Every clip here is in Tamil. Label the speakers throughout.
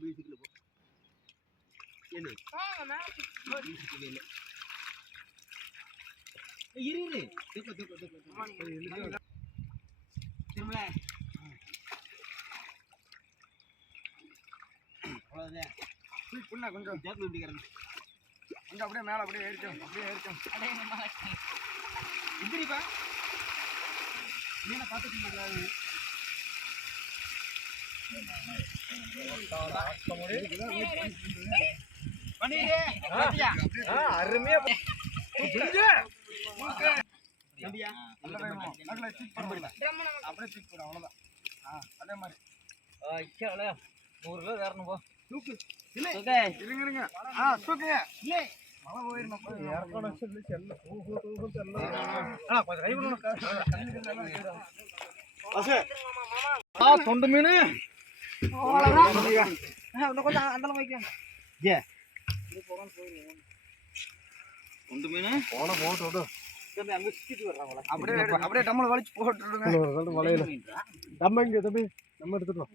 Speaker 1: மியூசிக்கில் போ என்ன? மியூசிக்கவே இல்லை இரு. தூக்க தூக்க தூக்க அவ்வளோதான்
Speaker 2: புண்ணா கொஞ்சம்.
Speaker 1: ஜாக்கு நம்பிக்கிறேன்
Speaker 2: கொஞ்சம் அப்படியே மேலே அப்படியே ஏறிக்கும் அப்படியே ஏறிக்கும்
Speaker 1: எந்திரிப்பா. மீனை பார்த்துட்டு
Speaker 2: மாதிரி.
Speaker 1: நூறு கிலோ வேறணும் போ
Speaker 2: இருங்க, இருங்க. ஆ, தூக்குங்க. மழை போயிடணும். போய் சொல்லி செல்ல. ஊஹு, ஊஹு, செல்ல. ஆ, தொண்டு மீன்
Speaker 1: ஏ தொண்டு மீன்
Speaker 2: போட்டு.
Speaker 1: தம்பி அங்க சுத்திட்டு வர்றாங்களா
Speaker 2: அப்படியே எடு- அப்படியே டம்ளர் வலிச்சு போட்டுடுங்க
Speaker 1: வலையில
Speaker 2: நம்ம இங்க தம்பி நம்ம எடுத்துட்டோம்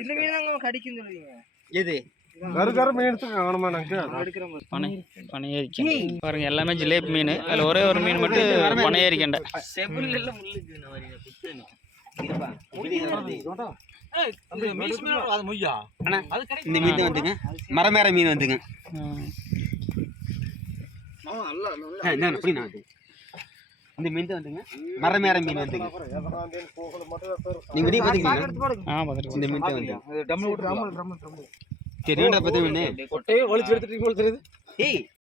Speaker 1: இந்த மீன் தாங்க கடிக்கும் சொல்லுவீங்க எது
Speaker 2: கரு கரு மீன். எடுத்து காணுமா எனக்கு
Speaker 3: பனை பனையேரிக்கை பாருங்க எல்லாமே ஜிலேபி மீன். அதில் ஒரே ஒரு மீன். மட்டும் பனையேரிக்கண்டை
Speaker 1: செபுல்ல எல்லாம் முள்ளுக்கு அண்ணா, இந்த மீன் தான் வந்துங்க. மரமேற மீன் வந்துங்க. வந்து. இந்த மீன் தான் வந்துங்க. மரமேற மீன் வந்துங்க. நீங்க வெளியே இந்த மீன் தான் வந்துங்க. தெரியும்டா பத்தி மீன்?
Speaker 2: கொட்டையே வலிச்சு எடுத்துட்டு தெரியுது.
Speaker 1: ஏய்